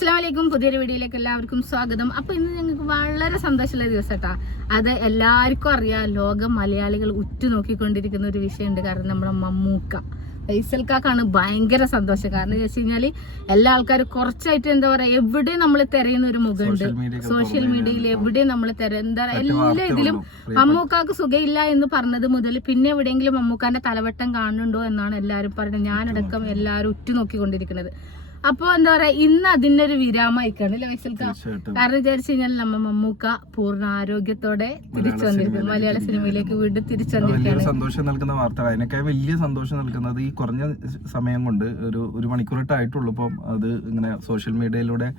അസ്സാം വലൈക്കും പുതിയൊരു വീഡിയോയിലേക്ക് എല്ലാവർക്കും സ്വാഗതം. അപ്പൊ ഇന്ന് ഞങ്ങൾക്ക് വളരെ സന്തോഷമുള്ള ദിവസം കേട്ടോ അത് എല്ലാവർക്കും അറിയാം ലോകം മലയാളികൾ ഉറ്റുനോക്കിക്കൊണ്ടിരിക്കുന്ന ഒരു വിഷയമുണ്ട്. കാരണം നമ്മുടെ മമ്മൂക്ക ഫൈസൽക്കാക്കാണ് ഭയങ്കര സന്തോഷം. കാരണം എന്ന് വെച്ച് കഴിഞ്ഞാൽ എല്ലാ ആൾക്കാരും കുറച്ചായിട്ട് എന്താ പറയാ എവിടെ നമ്മൾ തിരയുന്ന ഒരു മുഖമുണ്ട്. സോഷ്യൽ മീഡിയയിൽ എവിടെ നമ്മൾ തിര എന്താ പറയാ എല്ലാ ഇതിലും മമ്മൂക്കാക്ക് സുഖമില്ല എന്ന് പറഞ്ഞത് മുതൽ പിന്നെ എവിടെയെങ്കിലും മമ്മൂക്കാന്റെ തലവട്ടം കാണുന്നുണ്ടോ എന്നാണ് എല്ലാവരും പറയുന്നത് ഞാനടക്കം എല്ലാവരും ഉറ്റുനോക്കിക്കൊണ്ടിരിക്കുന്നത്. അപ്പൊ എന്താ പറയാ ഇന്ന് അതിന്റെ ഒരു വിരാമായിക്കാണ് അല്ലെ വൈസൽക്ക? കാരണം വിചാരിച്ചു കഴിഞ്ഞാൽ നമ്മ മമ്മൂക്ക പൂർണ ആരോഗ്യത്തോടെ തിരിച്ചു വന്നിരിക്കുന്നു മലയാള സിനിമയിലേക്ക് വീണ്ടും തിരിച്ചു വന്നിരിക്കുകയാണ്. സന്തോഷം നൽകുന്ന വാർത്തകൾ അതിനൊക്കെ വലിയ സന്തോഷം നൽകുന്നത് ഈ കുറഞ്ഞ സമയം കൊണ്ട് ഒരു ഒരു മണിക്കൂറിട്ടായിട്ടുള്ളൂ. ഇപ്പം അത് ഇങ്ങനെ സോഷ്യൽ മീഡിയയിലൂടെ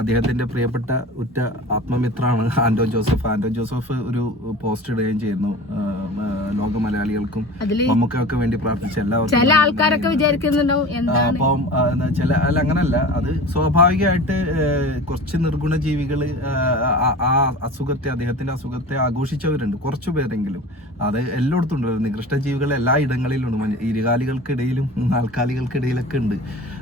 അദ്ദേഹത്തിന്റെ പ്രിയപ്പെട്ട ഉറ്റ ആത്മമിത്രാണ് ആന്റോ ജോസഫ്. ആന്റോ ജോസഫ് ഒരു പോസ്റ്റ് ഇടുകയും ചെയ്യുന്നു. ലോക മലയാളികൾക്കും നമുക്കൊക്കെ മമ്മൂക്കൊക്കെ വേണ്ടി പ്രാർത്ഥിച്ച എല്ലാവർക്കും ചില ആൾക്കാരൊക്കെ വിചാരിക്കുന്നുണ്ടാവും അപ്പം ചില അല്ല അങ്ങനല്ല. അത് സ്വാഭാവികമായിട്ട് കുറച്ച് നിർഗുണ ജീവികൾ ആ, അസുഖത്തെ അദ്ദേഹത്തിന്റെ അസുഖത്തെ ആഘോഷിച്ചവരുണ്ട് കുറച്ചു പേരെങ്കിലും. അത് എല്ലായിടത്തും ഉണ്ട്. നികൃഷ്ട ജീവികൾ എല്ലാ ഇടങ്ങളിലും ഉണ്ട് മനുഷ്യ- ഇരുകാലികൾക്കിടയിലും നാൽക്കാലികൾക്കിടയിലൊക്കെ ഉണ്ട്.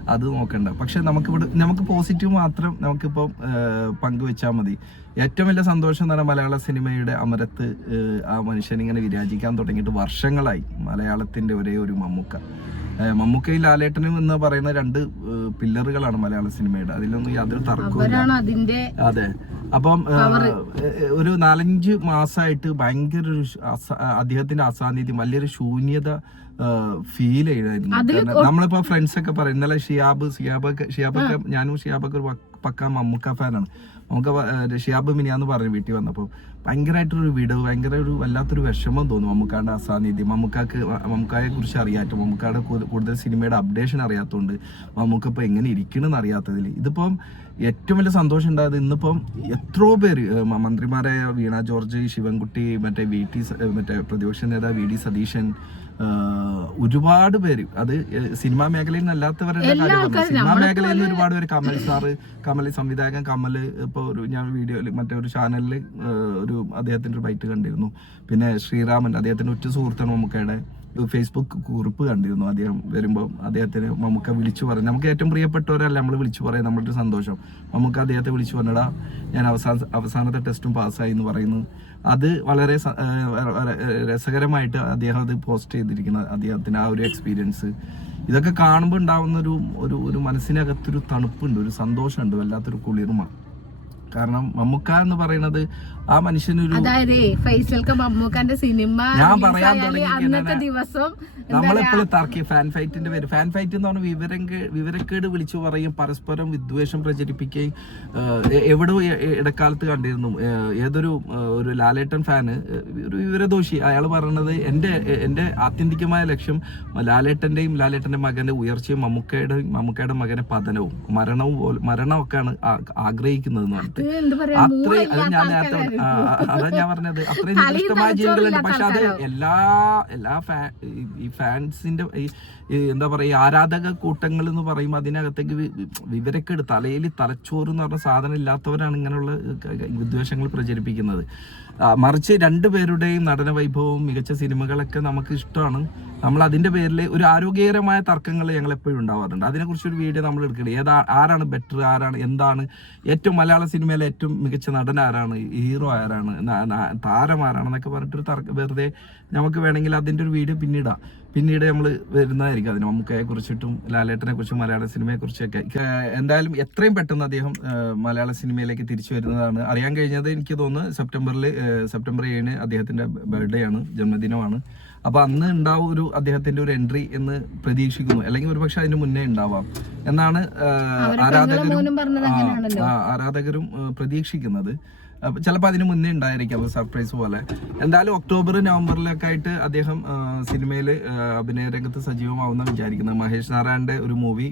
അത് നോക്കണ്ട. പക്ഷെ നമുക്കിവിടെ നമുക്ക് പോസിറ്റീവ് മാത്രം നമുക്കിപ്പം ഏഹ്, പങ്കുവെച്ചാൽ മതി. ഏറ്റവും വലിയ സന്തോഷം എന്ന് പറഞ്ഞാൽ മലയാള സിനിമയുടെ അമരത്ത് ആ മനുഷ്യൻ ഇങ്ങനെ വിരാജിക്കാൻ തുടങ്ങിയിട്ട് വർഷങ്ങളായി മലയാളത്തിന്റെ ഒരേ ഒരു മമ്മൂക്ക. മമ്മൂക്കയും ലാലേട്ടനും എന്ന് പറയുന്ന രണ്ട് പില്ലറുകളാണ് മലയാള സിനിമയുടെ. അതിലൊന്നും യാതൊരു തർക്കവും അതെ. അപ്പം ഒരു നാലഞ്ച് മാസമായിട്ട് ഭയങ്കര ഒരു അദ്ദേഹത്തിന്റെ അസാന്നിധ്യം വലിയൊരു ശൂന്യത ഫീൽ ചെയ്തായിരുന്നു. കാരണം നമ്മളിപ്പോ ഫ്രണ്ട്സ് ഒക്കെ പറയും ഇന്നലെ ഷിയാബ് ഷിയാബൊക്കെ ഷിയാബൊക്കെ ഞാനും ഷിയാബൊക്കെ ഒരു പക്ക- മമ്മൂക്ക ഫാനാണ് നമുക്ക് ഷിയാബ് മിനിയാന്ന് പറഞ്ഞു വീട്ടിൽ വന്നപ്പോൾ ഭയങ്കരമായിട്ടൊരു വിടവ് ഭയങ്കര ഒരു വല്ലാത്തൊരു വിഷമം തോന്നും മമ്മൂക്കാന്റെ അസാന്നിധ്യം. മമ്മൂക്കാക്ക് മമ്മൂക്കായെ കുറിച്ച് അറിയാറ്റും മമ്മൂക്കായുടെ കൂടുതൽ സിനിമയുടെ അപ്ഡേഷൻ അറിയാത്തതുകൊണ്ട് മമ്മൂക്ക ഇപ്പൊ എങ്ങനെ ഇരിക്കണമെന്ന് അറിയാത്തതിൽ ഇതിപ്പം ഏറ്റവും വലിയ സന്തോഷം ഉണ്ടായത് ഇന്നിപ്പം എത്രയോ പേര് മന്ത്രിമാരായ വീണ ജോർജ് ശിവൻകുട്ടി മറ്റേ വി ടി മറ്റേ പ്രതിപക്ഷ നേതാവ് വി ഡി സതീശൻ ഒരുപാട് പേര്. അത് സിനിമാ മേഖലയിൽ നിന്നല്ലാത്തവരുടെ സിനിമാ മേഖലയിൽ നിന്ന് ഒരുപാട് പേര് കമൽ സാറ് കമൽ സംവിധായകൻ കമൽ ഇപ്പൊ ഒരു ഞാൻ വീഡിയോയിൽ മറ്റേ ഒരു ചാനലിൽ ഒരു അദ്ദേഹത്തിന്റെ ഒരു ബൈറ്റ് കണ്ടിരുന്നു. പിന്നെ ശ്രീരാമൻ അദ്ദേഹത്തിന്റെ ഉറ്റ സുഹൃത്താണ് മമ്മൂക്കയുടെ. ഒരു ഫേസ്ബുക്ക് കുറിപ്പ് കണ്ടിരുന്നു. അദ്ദേഹം വരുമ്പോൾ അദ്ദേഹത്തിന് മമ്മൂക്ക വിളിച്ചു പറഞ്ഞു. നമുക്ക് ഏറ്റവും പ്രിയപ്പെട്ടവരല്ല നമ്മൾ വിളിച്ചു പറയാം നമ്മുടെ ഒരു സന്തോഷം. മമ്മൂക്ക അദ്ദേഹത്തെ വിളിച്ചു പറഞ്ഞടാ ഞാൻ അവസാന അവസാനത്തെ ടെസ്റ്റും പാസ്സായി എന്ന് പറയുന്നു. അത് വളരെ രസകരമായിട്ട് അദ്ദേഹം അത് പോസ്റ്റ് ചെയ്തിരിക്കുന്ന. അദ്ദേഹത്തിന്റെ ആ ഒരു എക്സ്പീരിയൻസ് ഇതൊക്കെ കാണുമ്പോൾ ഉണ്ടാവുന്ന ഒരു ഒരു മനസ്സിനകത്തൊരു തണുപ്പുണ്ട് ഒരു സന്തോഷമുണ്ട് വല്ലാത്തൊരു കുളിർമ. കാരണം മമ്മൂക്ക എന്ന് പറയുന്നത് ആ മനുഷ്യനൊരു അതായത് ഫൈസൽക്ക് മമ്മൂക്കാന്റെ സിനിമ ഞാൻ പറയാൻ അന്നത്തെ ദിവസം നമ്മളെപ്പോഴും തർക്കി ഫാൻ ഫൈറ്റിന്റെ പേര്. ഫാൻ ഫൈറ്റ് എന്ന് പറഞ്ഞാൽ വിവരം വിവരക്കേട് വിളിച്ചു പറയും പരസ്പരം വിദ്വേഷം പ്രചരിപ്പിക്കുകയും എവിടെ ഇടക്കാലത്ത് കണ്ടിരുന്നു. ഏതൊരു ഒരു ലാലേട്ടൻ ഫാന് ഒരു വിവരദോഷി. അയാൾ പറയുന്നത് എന്റെ എന്റെ ആത്യന്തികമായ ലക്ഷ്യം ലാലേട്ടന്റെയും ലാലേട്ടന്റെ മകന്റെ ഉയർച്ചയും മമ്മൂക്കയുടെ മമ്മൂക്കയുടെ മകന്റെ പതനവും മരണവും മരണമൊക്കെയാണ് ആ- ആഗ്രഹിക്കുന്നത് എന്ന് പറഞ്ഞിട്ട്. അത്രയും അത് ഞാൻ നേരത്തെ അതാ പറഞ്ഞത്. അത്രയും നികൃഷ്ടമായ ജീവികളുണ്ട് പക്ഷെ അത് എല്ലാ എല്ലാ ഈ- ഫാൻസിന്റെ എന്താ പറയാ ആരാധക കൂട്ടങ്ങൾ എന്ന് പറയുമ്പോൾ അതിനകത്തേക്ക് വിവരക്കേട് തലയിൽ തലച്ചോറ് എന്ന് പറഞ്ഞ സാധനം ഇല്ലാത്തവരാണ് ഇങ്ങനെയുള്ള വിദ്വേഷങ്ങൾ പ്രചരിപ്പിക്കുന്നത്. മറിച്ച് രണ്ടുപേരുടെയും നടന വൈഭവവും മികച്ച സിനിമകളൊക്കെ നമുക്ക് ഇഷ്ടമാണ്. നമ്മൾ അതിന്റെ പേരിൽ ഒരു ആരോഗ്യകരമായ തർക്കങ്ങൾ ഞങ്ങൾ എപ്പോഴും ഉണ്ടാവാറുണ്ട്. അതിനെക്കുറിച്ച് ഒരു വീഡിയോ നമ്മൾ എടുക്കണം ഏതാ ആരാണ് ബെറ്റർ ആരാണ് എന്താണ്? ഏറ്റവും മലയാള സിനിമയിലെ ഏറ്റവും മികച്ച നടൻ ആരാണ്? ഹീറോ ആരാണ്? താരം ആരാണെന്നൊക്കെ പറഞ്ഞിട്ടൊരു തർക്ക വെറുതെ നമുക്ക് വേണമെങ്കിൽ അതിന്റെ ഒരു വീഡിയോ പിന്നീടാം. പിന്നീട് നമ്മൾ വരുന്നതായിരിക്കും അതിന് മമ്മൂക്കയെ കുറിച്ചിട്ടും ലാലേട്ടനെ കുറിച്ചും മലയാള സിനിമയെ കുറിച്ചൊക്കെ. എന്തായാലും എത്രയും പെട്ടെന്ന് അദ്ദേഹം മലയാള സിനിമയിലേക്ക് തിരിച്ചു വരുന്നതാണ്. അറിയാൻ കഴിഞ്ഞത് എനിക്ക് തോന്നുന്നു സെപ്റ്റംബറിൽ സെപ്റ്റംബർ ഏഴിന് അദ്ദേഹത്തിന്റെ ബർത്ത്ഡേ ആണ് ജന്മദിനമാണ്. അപ്പോൾ അന്ന് ഉണ്ടാവും ഒരു അദ്ദേഹത്തിന്റെ ഒരു എൻട്രി എന്ന് പ്രതീക്ഷിക്കുന്നു. അല്ലെങ്കിൽ ഒരുപക്ഷെ അതിന് മുന്നേ ഉണ്ടാവാം. എന്നാണ് ആരാധകരും ആരാധകരും പ്രതീക്ഷിക്കുന്നത്. ചിലപ്പോൾ അതിന് മുന്നേ ഉണ്ടായിരിക്കാം അത് സർപ്രൈസ് പോലെ. എന്തായാലും ഒക്ടോബർ നവംബറിലൊക്കെ ആയിട്ട് അദ്ദേഹം സിനിമയിൽ അഭിനയ രംഗത്ത് സജീവമാവുന്ന വിചാരിക്കുന്നത്. മഹേഷ് നാരായണന്റെ ഒരു മൂവി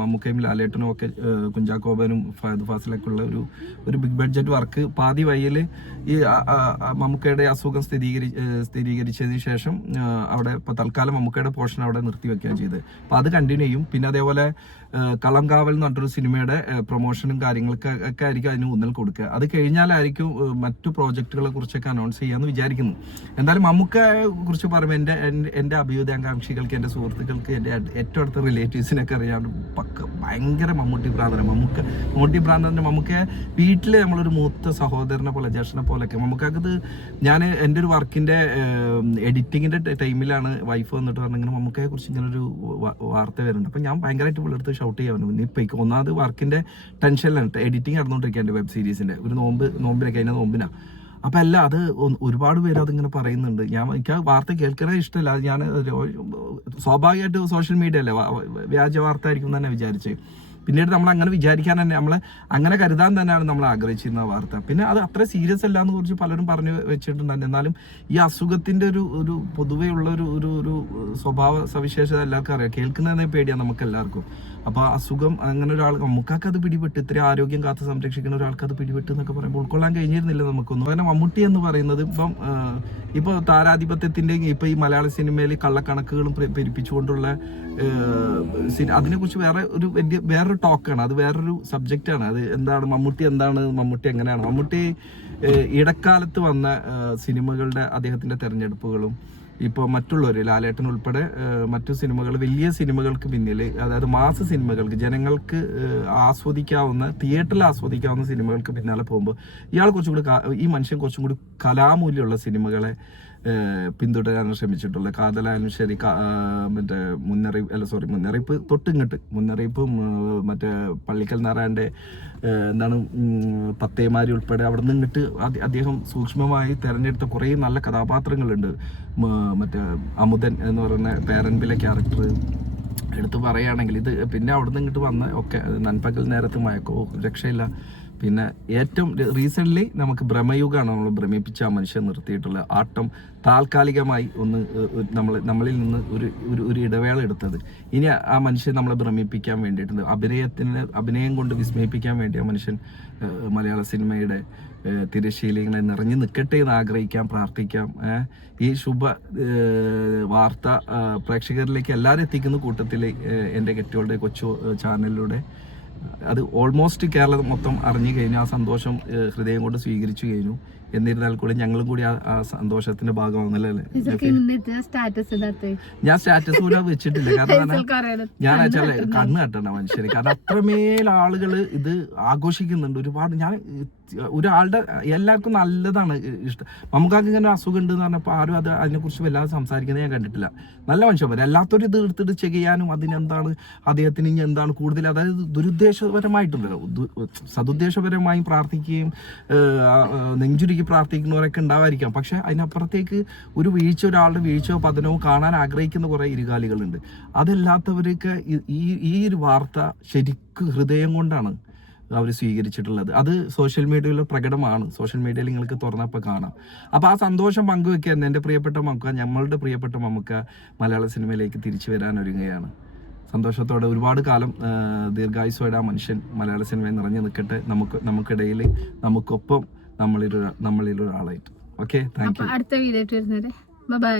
മമ്മൂക്കയും ലാലേട്ടനും ഒക്കെ കുഞ്ചാക്കോബനും ഫഹദ് ഫാസിലൊക്കെ ഉള്ള ഒരു ഒരു ബിഗ് ബഡ്ജറ്റ് വർക്ക് പാതി വയ്യൽ ഈ മമ്മൂക്കയുടെ അസുഖം സ്ഥിരീകരി സ്ഥിരീകരിച്ചതിന് ശേഷം അവിടെ ഇപ്പോൾ തൽക്കാലം മമ്മൂക്കയുടെ പോർഷൻ അവിടെ നിർത്തി നിർത്തിവെക്കുകയാണ് ചെയ്തത്. അപ്പോൾ അത് കണ്ടിന്യൂ ചെയ്യും. പിന്നെ അതേപോലെ ഏഹ്, കളംകാവൽ എന്ന് പറഞ്ഞൊരു സിനിമയുടെ പ്രൊമോഷനും കാര്യങ്ങളൊക്കെ ഒക്കെ ആയിരിക്കും അതിന് ഊന്നൽ കൊടുക്കുക. അത് കഴിഞ്ഞാലായിരിക്കും മറ്റു പ്രോജക്റ്റുകളെ കുറിച്ചൊക്കെ അനൗൺസ് ചെയ്യാമെന്ന് വിചാരിക്കുന്നു. എന്തായാലും മമ്മൂക്കയെ കുറിച്ച് പറയുമ്പോൾ എന്റെ എന്റെ- അഭ്യുദയാകാംക്ഷികൾക്ക് എന്റെ സുഹൃത്തുക്കൾക്ക് എന്റെ ഏറ്റവും അടുത്ത റിലേറ്റീവ്സിനൊക്കെ അറിയാണ്ട് പക്ക ഭയങ്കര മമ്മൂട്ടി ഭ്രാന്തന. മമ്മൂക്ക മമ്മൂട്ടി ഭ്രാന്തന്റെ മമ്മൂക്ക വീട്ടിൽ നമ്മളൊരു മൂത്ത സഹോദരനെ പോലെ ജ്യേഷ്ഠനെ പോലെയൊക്കെ. മമ്മൂക്കത് ഞാൻ എന്റെ ഒരു വർക്കിന്റെ എഡിറ്റിങ്ങിന്റെ ടൈമിലാണ് വൈഫ് വന്നിട്ട് പറഞ്ഞിങ്ങനെ മമ്മൂക്കയെ കുറിച്ച് ഇങ്ങനെ ഒരു വാർത്ത വരുന്നുണ്ട് അപ്പം ഞാൻ ഭയങ്കരമായിട്ട് പുള്ളിയെടുത്ത് ഷൗട്ട് ചെയ്യാൻ ഇപ്പം ഒന്നാമത് വർക്കിന്റെ ടെൻഷനിലാണ് എഡിറ്റിംഗ് നടന്നുകൊണ്ടിരിക്കുക എന്റെ വെബ് സീരീസിന്റെ ഒരു നോമ്പ് നോമ്പിനൊക്കെ അതിന്റെ നോമ്പിനാണ് അപ്പം അല്ല അത് ഒരുപാട് പേര് അതിങ്ങനെ പറയുന്നുണ്ട്. ഞാൻ എനിക്ക് ആ വാർത്ത കേൾക്കണേ ഇഷ്ടമല്ല ഞാൻ സ്വാഭാവികമായിട്ട് സോഷ്യൽ മീഡിയ അല്ലേ? വ്യാജ വാർത്ത ആയിരിക്കും തന്നെ വിചാരിച്ച്. പിന്നീട് നമ്മൾ അങ്ങനെ വിചാരിക്കാൻ തന്നെ നമ്മൾ അങ്ങനെ കരുതാൻ തന്നെയാണ് നമ്മൾ ആഗ്രഹിച്ചിരുന്ന വാർത്ത. പിന്നെ അത് അത്ര സീരിയസ് അല്ല എന്ന് കുറിച്ച് പലരും പറഞ്ഞു വെച്ചിട്ടുണ്ടായിരുന്നു എന്നാലും ഈ അസുഖത്തിന്റെ ഒരു ഒരു പൊതുവെയുള്ള ഒരു ഒരു സ്വഭാവ സവിശേഷത എല്ലാവർക്കും അറിയാം. കേൾക്കുന്നതന്നെ പേടിയാണ് നമുക്ക് എല്ലാവർക്കും അപ്പൊ ആ അസുഖം അങ്ങനെ ഒരാൾ നമുക്കൊക്കെ അത് പിടിപെട്ട് ഇത്ര ആരോഗ്യം കാത്ത് സംരക്ഷിക്കുന്ന ഒരാൾക്ക് അത് പിടിപെട്ട് എന്നൊക്കെ പറയുമ്പോൾ ഉൾക്കൊള്ളാൻ കഴിഞ്ഞിരുന്നില്ല നമുക്കൊന്നും. കാരണം മമ്മൂട്ടി എന്ന് പറയുന്നത് ഇപ്പം ഇപ്പൊ താരാധിപത്യത്തിന്റെ ഇപ്പൊ ഈ മലയാള സിനിമയിൽ കള്ളക്കണക്കുകളും പ്ര- പെരുപ്പിച്ചുകൊണ്ടുള്ള അതിനെ കുറിച്ച് വേറെ ഒരു വലിയ വേറൊരു ടോക്കാണ് അത് വേറൊരു ആണ്. അത് എന്താണ് മമ്മൂട്ടി എന്താണ് മമ്മൂട്ടി എങ്ങനെയാണ്? മമ്മൂട്ടി ഇടക്കാലത്ത് വന്ന സിനിമകളുടെ അദ്ദേഹത്തിന്റെ തെരഞ്ഞെടുപ്പുകളും ഇപ്പോൾ മറ്റുള്ളവർ ലാലേട്ടൻ ഉൾപ്പെടെ മറ്റു സിനിമകൾ വലിയ സിനിമകൾക്ക് പിന്നിൽ അതായത് മാസ സിനിമകൾക്ക് ജനങ്ങൾക്ക് ആസ്വദിക്കാവുന്ന തിയേറ്ററിൽ ആസ്വദിക്കാവുന്ന സിനിമകൾക്ക് പിന്നാലെ പോകുമ്പോൾ ഇയാൾ കുറച്ചും കൂടി ഈ മനുഷ്യൻ കുറച്ചും കൂടി കലാമൂല്യമുള്ള സിനിമകളെ പിന്തുടരാൻ ശ്രമിച്ചിട്ടുള്ളത് കാതലായാലും ശരി മറ്റേ മുന്നറിയിപ്പ് അല്ല സോറി മുന്നറിയിപ്പ് തൊട്ടിങ്ങോട്ട്. മുന്നറിയിപ്പും മറ്റേ പള്ളിക്കൽ നാരായണന്റെ എന്താണ് പത്തേമാരി ഉൾപ്പെടെ അവിടെ നിന്ന് ഇങ്ങോട്ട് അദ്ദേഹം സൂക്ഷ്മമായി തിരഞ്ഞെടുത്ത കുറേ നല്ല കഥാപാത്രങ്ങളുണ്ട്. മറ്റേ അമുദൻ എന്ന് പറയുന്ന പേരൻപിലെ ക്യാരക്ടർ എടുത്ത് പറയുകയാണെങ്കിൽ ഇത് പിന്നെ അവിടെ നിന്ന് ഇങ്ങോട്ട് വന്ന ഒക്കെ നൻപകൽ നേരത്ത് മയക്കോ രക്ഷയില്ല. പിന്നെ ഏറ്റവും റീസെന്റ്ലി നമുക്ക് ഭ്രമയുഗമാണ് നമ്മൾ ഭ്രമിപ്പിച്ച മനുഷ്യൻ നിർത്തിയിട്ടുള്ള ആട്ടം താൽക്കാലികമായി ഒന്ന് നമ്മൾ നമ്മളിൽ നിന്ന് ഒരു ഒരു ഒരു ഇടവേള എടുത്തത്. ഇനി ആ മനുഷ്യൻ നമ്മളെ ഭ്രമിപ്പിക്കാൻ വേണ്ടിയിട്ടുണ്ട്. അഭിനയത്തിന് അഭിനയം കൊണ്ട് വിസ്മയിപ്പിക്കാൻ വേണ്ടി ആ മനുഷ്യൻ മലയാള സിനിമയുടെ തിരശീലങ്ങളെ നിറഞ്ഞു നിൽക്കട്ടെ എന്ന് ആഗ്രഹിക്കാം പ്രാർത്ഥിക്കാം ഈ ശുഭ വാർത്ത പ്രേക്ഷകരിലേക്ക് എല്ലാവരും എത്തിക്കുന്ന കൂട്ടത്തിൽ എന്റെ കെട്ടികളുടെ കൊച്ചു ചാനലിലൂടെ അത് ഓൾമോസ്റ്റ് കേരളം മൊത്തം അറിഞ്ഞു കഴിഞ്ഞു. ആ സന്തോഷം ഹൃദയം കൊണ്ട് സ്വീകരിച്ചു കഴിഞ്ഞു. എന്നിരുന്നാൽ കൂടി ഞങ്ങളും കൂടി ആ- സന്തോഷത്തിന്റെ ഭാഗമാവുന്നല്ലേ? ഞാൻ സ്റ്റാറ്റസ് പോലും വെച്ചിട്ടില്ല. കാരണം. ഞാൻ വെച്ചാൽ കണ്ണ് കട്ടണ്ട മനുഷ്യന്. കാരണം അത്രമേൽ ആളുകൾ ഇത് ആഘോഷിക്കുന്നുണ്ട്. ഒരുപാട് ഞാൻ ഒരാളുടെ എല്ലാവർക്കും നല്ലതാണ് ഇഷ്ടം. നമുക്കൊക്കെ ഇങ്ങനെ അസുഖം ഉണ്ട് എന്ന് പറഞ്ഞപ്പോൾ ആരും അത് അതിനെക്കുറിച്ച് വല്ലാതെ സംസാരിക്കുന്നത് ഞാൻ കണ്ടിട്ടില്ല. നല്ല മനുഷ്യന്മാർ എല്ലാത്തൊരു ഇത് എടുത്തിട്ട് ചെയ്യാനും അതിനെന്താണ് അദ്ദേഹത്തിന് ഇനി എന്താണ് കൂടുതൽ അതായത് ദുരുദ്ദേശപരമായിട്ടുണ്ടല്ലോ. സതുദ്ദേശപരമായി പ്രാർത്ഥിക്കുകയും നെഞ്ചുരുക്കി പ്രാർത്ഥിക്കുന്നവരൊക്കെ ഉണ്ടാവായിരിക്കാം പക്ഷേ അതിനപ്പുറത്തേക്ക് ഒരു വീഴ്ച ഒരാളുടെ വീഴ്ചയോ പതനവും കാണാൻ ആഗ്രഹിക്കുന്ന കുറേ ഇരുകാലികളുണ്ട്. അതല്ലാത്തവർക്ക് ഈ- ഈ ഈ ഒരു വാർത്ത ശരിക്കും ഹൃദയം കൊണ്ടാണ് അവർ സ്വീകരിച്ചിട്ടുള്ളത്. അത് സോഷ്യൽ മീഡിയയിൽ പ്രകടമാണ്. സോഷ്യൽ മീഡിയയിൽ നിങ്ങൾക്ക് തുറന്നപ്പോൾ കാണാം. അപ്പോൾ ആ സന്തോഷം പങ്കുവെക്കാൻ എന്റെ പ്രിയപ്പെട്ട മമ്മക്ക ഞങ്ങളുടെ പ്രിയപ്പെട്ട മമ്മക്ക മലയാള സിനിമയിലേക്ക് തിരിച്ചു വരാൻ ഒരുങ്ങുകയാണ്. സന്തോഷത്തോടെ ഒരുപാട് കാലം ദീർഘായുസോടെ ആ മനുഷ്യൻ മലയാള സിനിമയിൽ നിറഞ്ഞു നിൽക്കട്ടെ. നമുക്ക് നമുക്കിടയിൽ നമുക്കൊപ്പം നമ്മളിലൊരാ നമ്മളിലൊരാളായിട്ട് ഓക്കെ താങ്ക് യു അടുത്ത വീഡിയോ ബൈ